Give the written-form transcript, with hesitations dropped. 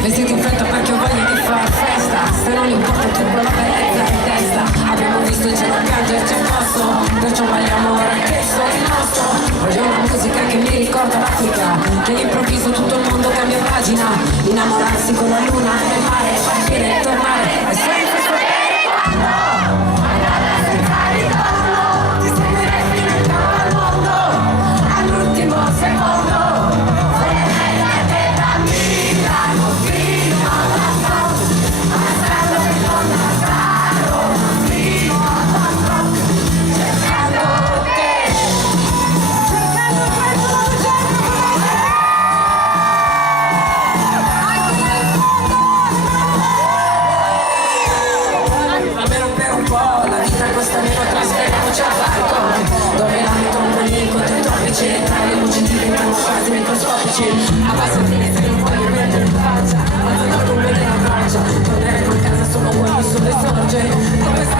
Vestiti in fretta perché ho voglia di far festa. Se non importa tu quella bellezza in testa. Abbiamo visto il cielo piangerci addosso, perciò balliamo ora che sono il nostro. Voglio una musica che mi ricorda l'Africa, che all'improvviso tutto il mondo cambia pagina. Innamorarsi con la luna nel mare, partire e tornare e senza sapere quando andare a cercare il ritorno. Ti seguirei fino in capo al mondo, all'ultimo secondo. Vorrei darti da Milano fino alla South, a Strano e non a Strano, fino a Bangkok, cercando te, cercando questo almeno per un po', la vita costa meno, trasferiamoci al parco, dove la metropoli con i tropici, tra le luci diventano quasi microscopici. Abbassa il finestre e non voglio perdere in faccia, alza il colpo della braccia, torneremo a casa solo quando il sole sorge, come sta